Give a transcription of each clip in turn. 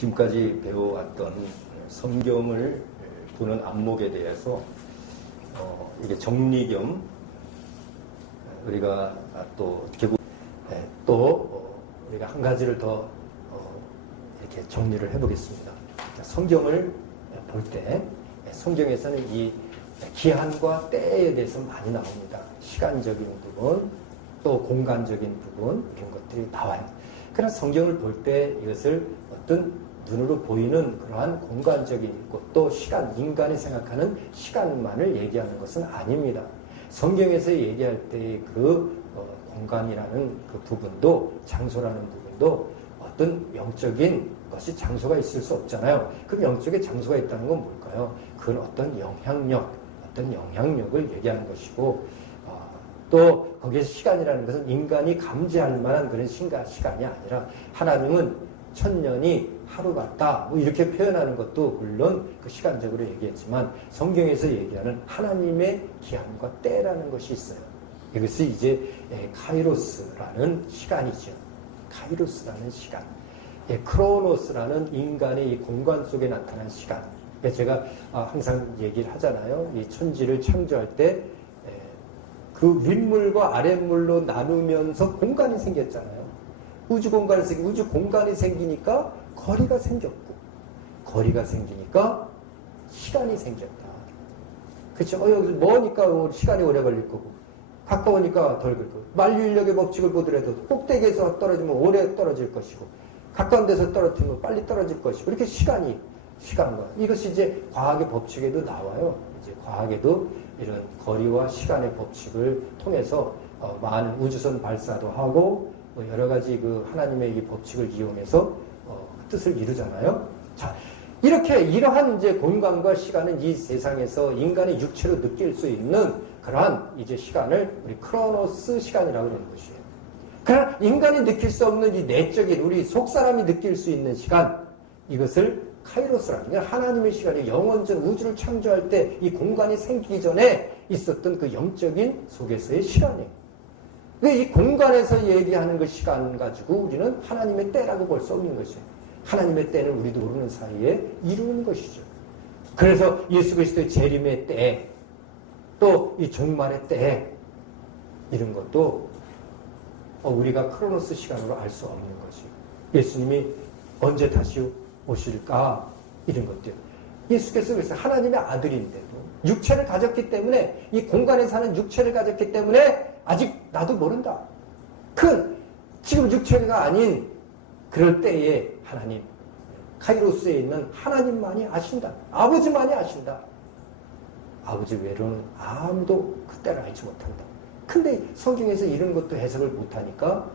지금까지 배워왔던 성경을 보는 안목에 대해서 이게 정리 겸 우리가 또 우리가 한 가지를 더 이렇게 정리를 해보겠습니다. 성경을 볼 때 성경에서는 이 기한과 때에 대해서 많이 나옵니다. 시간적인 부분, 또 공간적인 부분 이런 것들이 나와요. 그러나 성경을 볼 때 이것을 어떤 눈으로 보이는 그러한 공간적인 것도 시간, 인간이 생각하는 시간만을 얘기하는 것은 아닙니다. 성경에서 얘기할 때 그 공간이라는 그 부분도, 장소라는 부분도 어떤 영적인 것이 장소가 있을 수 없잖아요. 그 영적인 장소가 있다는 건 뭘까요? 그건 어떤 영향력을 얘기하는 것이고, 또 거기에서 시간이라는 것은 인간이 감지할 만한 그런 시간이 아니라 하나님은 천년이 하루 같다 뭐 이렇게 표현하는 것도 물론 그 시간적으로 얘기했지만 성경에서 얘기하는 하나님의 기한과 때라는 것이 있어요. 이것이 이제 카이로스라는 시간이죠. 카이로스라는 시간. 크로노스라는 인간의 이 공간 속에 나타난 시간. 제가 항상 얘기를 하잖아요. 이 천지를 창조할 때 그 윗물과 아랫물로 나누면서 공간이 생겼잖아요. 우주 공간이 생기니까 거리가 생겼고, 거리가 생기니까 시간이 생겼다. 그렇죠? 여기 머니까 시간이 오래 걸릴 거고, 가까우니까 덜 걸릴 거고, 만류인력의 법칙을 보더라도 꼭대기에서 떨어지면 오래 떨어질 것이고, 가까운 데서 떨어지면 빨리 떨어질 것이고, 이렇게 시간과 이것이 이제 과학의 법칙에도 나와요. 이제 과학에도 이런 거리와 시간의 법칙을 통해서 많은 우주선 발사도 하고 여러 가지 그 하나님의 이 법칙을 이용해서 뜻을 이루잖아요. 자, 이러한 이제 공간과 시간은 이 세상에서 인간의 육체로 느낄 수 있는 그러한 이제 시간을 우리 크로노스 시간이라고 하는 것이에요. 그러나 인간이 느낄 수 없는 이 내적인 우리 속사람이 느낄 수 있는 시간, 이것을 카이로스라는 게 하나님의 시간이 영원전 우주를 창조할 때 이 공간이 생기기 전에 있었던 그 영적인 속에서의 시간이에요. 이 공간에서 얘기하는 그 시간 가지고 우리는 하나님의 때라고 볼 수 없는 것이에요. 하나님의 때는 우리도 모르는 사이에 이루는 것이죠. 그래서 예수 그리스도의 재림의 때, 또 이 종말의 때, 이런 것도 우리가 크로노스 시간으로 알 수 없는 것이에요. 예수님이 언제 다시 오실까? 이런 것들. 예수께서 그래서 하나님의 아들인데도 육체를 가졌기 때문에, 이 공간에 사는 육체를 가졌기 때문에 아직 나도 모른다. 지금 육체가 아닌 그럴 때에 하나님, 카이로스에 있는 하나님만이 아신다. 아버지만이 아신다. 아버지 외로는 아무도 그때를 알지 못한다. 근데 성경에서 이런 것도 해석을 못하니까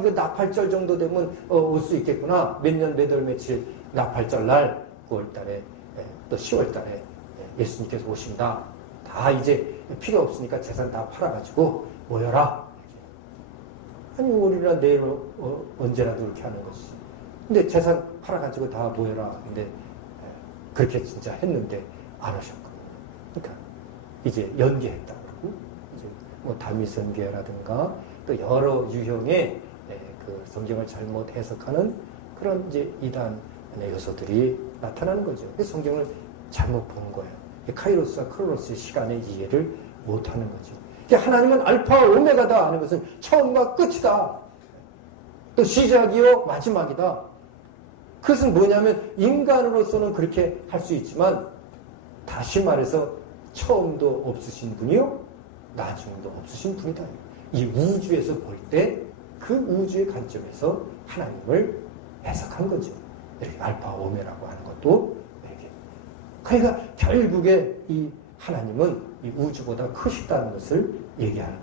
이거 나팔절 정도 되면 올 수 있겠구나. 몇 년, 몇 월, 며칠 나팔절 날 9월 달에 또 10월 달에 예수님께서 오신다. 다 이제 필요 없으니까 재산 다 팔아가지고 모여라. 아니 우리나 내일 언제라도 이렇게 하는 것이. 근데 재산 팔아가지고 다 모여라. 근데 그렇게 진짜 했는데 안 오셨거든요. 그러니까 이제 연기했다 그러고 이제 뭐 다미선교회라든가 또 여러 유형의 그 성경을 잘못 해석하는 그런 이제 이단의 요소들이 나타나는 거죠. 성경을 잘못 본 거예요. 카이로스와 크로노스의 시간의 이해를 못하는 거죠. 하나님은 알파와 오메가다 하는 것은 처음과 끝이다. 또 시작이요 마지막이다. 그것은 뭐냐면 인간으로서는 그렇게 할 수 있지만 다시 말해서 처음도 없으신 분이요 나중도 없으신 분이다. 이 우주에서 볼 때 그 우주의 관점에서 하나님을 해석한 거죠. 이렇게 알파 오메라고 하는 것도 이렇게. 그러니까 결국에 이 하나님은 이 우주보다 크시다는 것을 얘기하는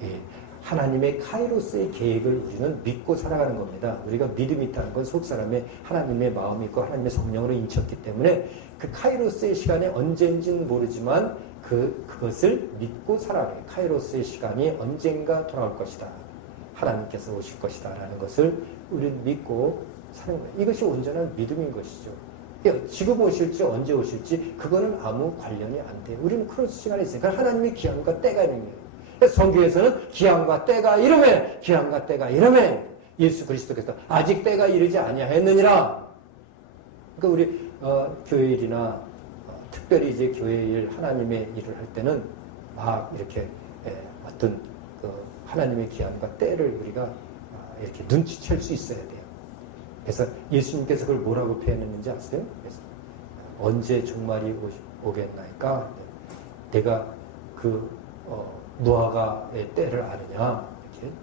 거예요. 하나님의 카이로스의 계획을 우리는 믿고 살아가는 겁니다. 우리가 믿음이 있다는 건 속사람의 하나님의 마음이 있고 하나님의 성령으로 인쳤기 때문에 그 카이로스의 시간이 언제인지는 모르지만 그것을 믿고 살아가요. 카이로스의 시간이 언젠가 돌아올 것이다. 하나님께서 오실 것이다. 라는 것을 우리는 믿고 사는 거예요. 이것이 온전한 믿음인 것이죠. 지금 오실지 언제 오실지 그거는 아무 관련이 안 돼요. 우리는 크로스 시간이 있으니까 하나님의 기한과 때가 있는 거예요. 성경에서는 기한과 때가 이러면 예수 그리스도께서 아직 때가 이르지 아니하였느니라. 그러니까 우리 교회 일이나 특별히 이제 교회 일, 하나님의 일을 할 때는 막 이렇게 어떤 하나님의 기한과 때를 우리가 이렇게 눈치챌 수 있어야 돼요. 그래서 예수님께서 그걸 뭐라고 표현했는지 아세요? 그래서 언제 종말이 오겠나이까? 내가 그 무화과의 때를 아느냐? 이렇게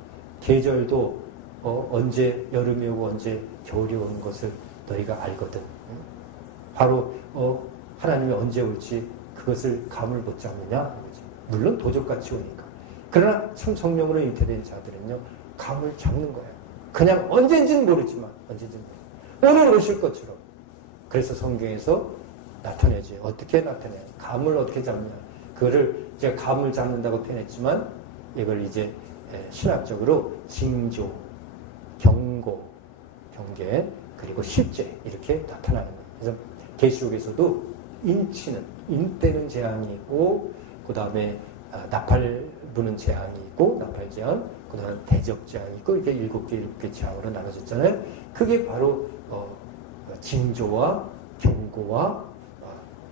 계절도 언제 여름이 오고 언제 겨울이 오는 것을 너희가 알거든. 바로 하나님이 언제 올지 그것을 감을 못 잡느냐? 물론 도적같이 오니까. 그러나 참 성령으로 잉태된 자들은요, 감을 잡는 거예요. 그냥 언젠지는 모르지만, 오늘 오실 것처럼. 그래서 성경에서 나타내죠. 어떻게 나타내요? 감을 어떻게 잡냐? 그거를 제가 감을 잡는다고 표현했지만, 이걸 이제 신학적으로 징조, 경고, 경계, 그리고 실제, 이렇게 나타나는 거예요. 그래서 계시록에서도 인치는, 인때는 재앙이 있고, 그 다음에 나팔 부는 재앙이 있고, 나팔 재앙, 그 다음에 대적 재앙이 있고, 이렇게 일곱 개 재앙으로 나눠졌잖아요. 그게 바로 징조와 경고와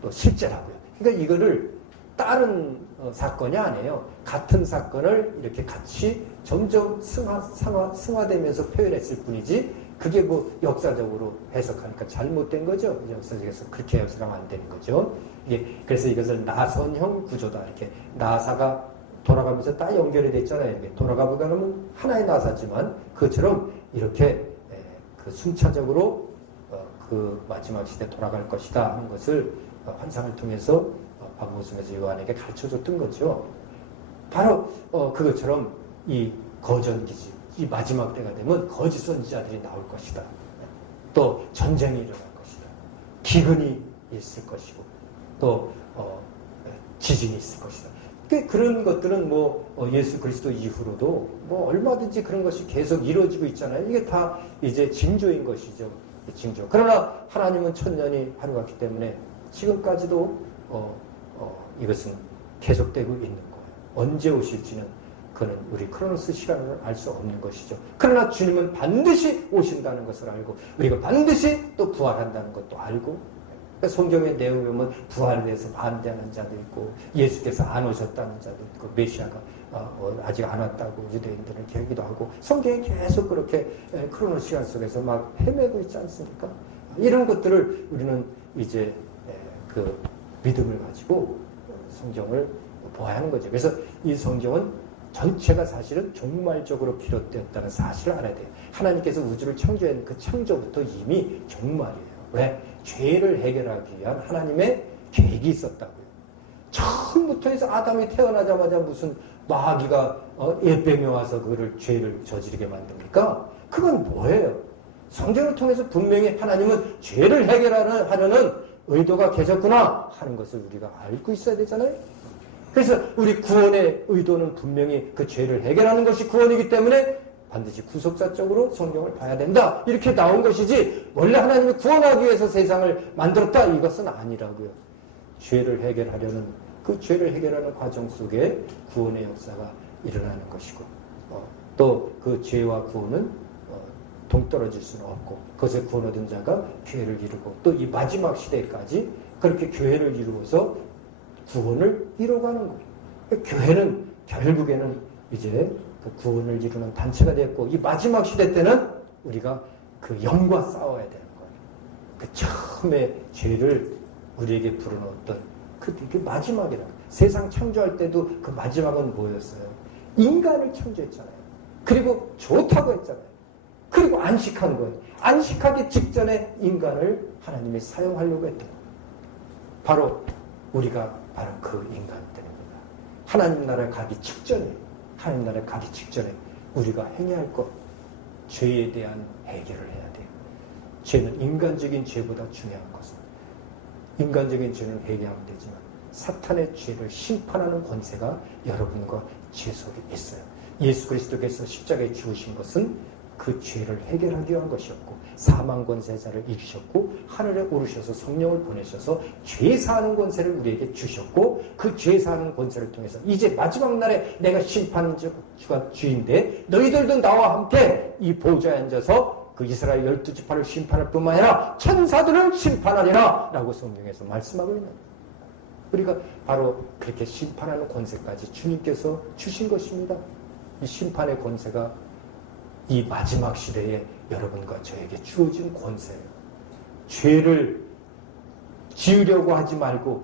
또 실제라고요. 그러니까 이거를 다른 사건이 아니에요. 같은 사건을 이렇게 같이 점점 승화되면서 표현했을 뿐이지, 그게 뭐 역사적으로 해석하니까 잘못된 거죠. 역사적에서 그렇게 해석하면 안 되는 거죠. 그래서 이것을 나선형 구조다. 이렇게 나사가 돌아가면서 딱 연결이 됐잖아요. 이렇게 돌아가보다 보면 하나의 나사지만 그것처럼 이렇게 그 순차적으로 그 마지막 시대에 돌아갈 것이다 하는 것을 환상을 통해서 박모순에서 요한에게 가르쳐줬던 거죠. 바로 그것처럼 이 거전기지, 이 마지막 때가 되면 거짓 선지자들이 나올 것이다. 또 전쟁이 일어날 것이다. 기근이 있을 것이고 또 지진이 있을 것이다. 그런 것들은 예수 그리스도 이후로도 얼마든지 그런 것이 계속 이루어지고 있잖아요. 이게 다 이제 징조인 것이죠. 징조. 그러나 하나님은 천년이 하루 같기 때문에 지금까지도 이것은 계속되고 있는 거예요. 언제 오실지는 그는 우리 크로노스 시간을 알 수 없는 것이죠. 그러나 주님은 반드시 오신다는 것을 알고 우리가 반드시 또 부활한다는 것도 알고, 그러니까 성경의 내용에 보면 부활에 대해서 반대하는 자도 있고 예수께서 안 오셨다는 자도 있고 메시아가 아직 안 왔다고 유대인들은 얘기도 하고, 성경이 계속 그렇게 크로노스 시간 속에서 막 헤매고 있지 않습니까? 이런 것들을 우리는 이제 그 믿음을 가지고 성경을 보아야 하는 거죠. 그래서 이 성경은 전체가 사실은 종말적으로 비롯되었다는 사실을 알아야 돼요. 하나님께서 우주를 창조한 그 창조부터 이미 종말이에요. 왜? 죄를 해결하기 위한 하나님의 계획이 있었다고요. 처음부터 해서 아담이 태어나자마자 무슨 마귀가 예뱀에 와서 그거를 죄를 저지르게 만듭니까? 그건 뭐예요? 성경을 통해서 분명히 하나님은 죄를 해결하려는 의도가 계셨구나 하는 것을 우리가 알고 있어야 되잖아요. 그래서 우리 구원의 의도는 분명히 그 죄를 해결하는 것이 구원이기 때문에 반드시 구속사적으로 성경을 봐야 된다. 이렇게 나온 것이지 원래 하나님이 구원하기 위해서 세상을 만들었다. 이것은 아니라고요. 죄를 해결하려는 그 죄를 해결하는 과정 속에 구원의 역사가 일어나는 것이고, 또 그 죄와 구원은 동떨어질 수는 없고 그것에 구원 얻은 자가 교회를 이루고 또 이 마지막 시대까지 그렇게 교회를 이루어서 구원을 이루어가는 거예요. 교회는 결국에는 이제 그 구원을 이루는 단체가 됐고, 이 마지막 시대 때는 우리가 그 영과 싸워야 되는 거예요. 그 처음에 죄를 우리에게 불어넣었던 그 마지막이라. 세상 창조할 때도 그 마지막은 뭐였어요? 인간을 창조했잖아요. 그리고 좋다고 했잖아요. 그리고 안식한 거예요. 안식하기 직전에 인간을 하나님이 사용하려고 했던 거예요. 바로 우리가 바로 그 인간 때문입니다. 하나님 나라에 가기 직전에, 하나님 나라에 가기 직전에 우리가 행해야 할 것, 죄에 대한 해결을 해야 돼요. 죄는 인간적인 죄보다 중요한 것은, 인간적인 죄는 해결하면 되지만 사탄의 죄를 심판하는 권세가 여러분과 죄 속에 있어요. 예수 그리스도께서 십자가에 죽으신 것은 그 죄를 해결하기 위한 것이었고 사망 권세자를 이기셨고 하늘에 오르셔서 성령을 보내셔서 죄 사하는 권세를 우리에게 주셨고 그 죄 사하는 권세를 통해서 이제 마지막 날에 내가 심판한 주가 주인데 너희들도 나와 함께 이 보좌에 앉아서 그 이스라엘 12지파를 심판할 뿐만 아니라 천사들을 심판하리라 라고 성경에서 말씀하고 있는 거예요. 우리가 바로 그렇게 심판하는 권세까지 주님께서 주신 것입니다. 이 심판의 권세가 이 마지막 시대에 여러분과 저에게 주어진 권세예요. 죄를 지으려고 하지 말고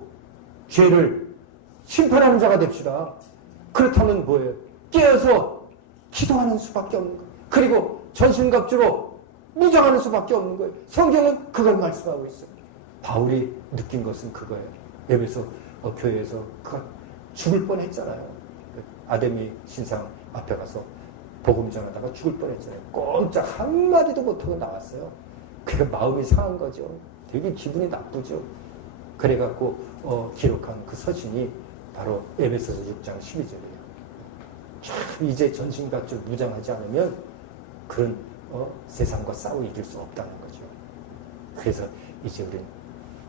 죄를 심판하는 자가 됩시다. 그렇다면 뭐예요? 깨어서 기도하는 수밖에 없는 거예요. 그리고 전신갑주로 무장하는 수밖에 없는 거예요. 성경은 그걸 말씀하고 있어요. 바울이 느낀 것은 그거예요. 에베소 교회에서 그가 죽을 뻔했잖아요. 아데미 신상 앞에 가서 복음 전하다가 죽을 뻔했잖아요. 꼼짝 한마디도 못하고 나왔어요. 그게 마음이 상한 거죠. 되게 기분이 나쁘죠. 그래갖고 기록한 그 서신이 바로 에베소서 6장 12절이에요. 참 이제 전신갑주를 무장하지 않으면 그런 세상과 싸워 이길 수 없다는 거죠. 그래서 이제 우리는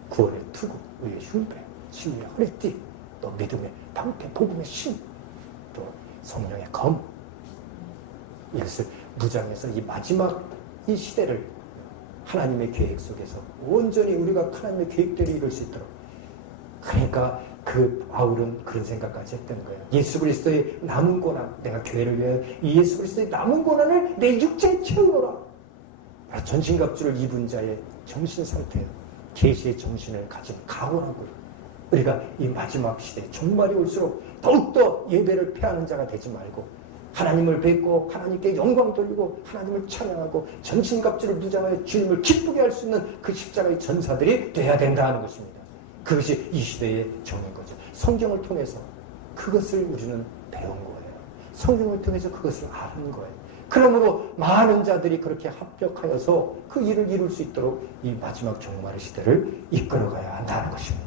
구원의 투구, 의의 흉배, 진리의 허리띠, 또 믿음의 방패, 복음의 신, 또 성령의 검, 이것을 무장해서 이 마지막 이 시대를 하나님의 계획 속에서 온전히 우리가 하나님의 계획대로 이룰 수 있도록. 그러니까 그 바울은 그런 생각까지 했던 거예요. 예수 그리스도의 남은 고난, 내가 교회를 위하여 이 예수 그리스도의 남은 고난을 내 육체에 채우노라. 전신갑주를 입은 자의 정신 상태예요. 계시의 정신을 가진 각오라고요. 우리가 이 마지막 시대 종말이 올수록 더욱더 예배를 폐하는 자가 되지 말고 하나님을 뵙고 하나님께 영광 돌리고 하나님을 찬양하고 전신갑주를 무장하여 주님을 기쁘게 할 수 있는 그 십자가의 전사들이 돼야 된다는 것입니다. 그것이 이 시대의 정인 거죠. 성경을 통해서 그것을 우리는 배운 거예요. 성경을 통해서 그것을 아는 거예요. 그러므로 많은 자들이 그렇게 합력하여서 그 일을 이룰 수 있도록 이 마지막 종말의 시대를 이끌어가야 한다는 것입니다.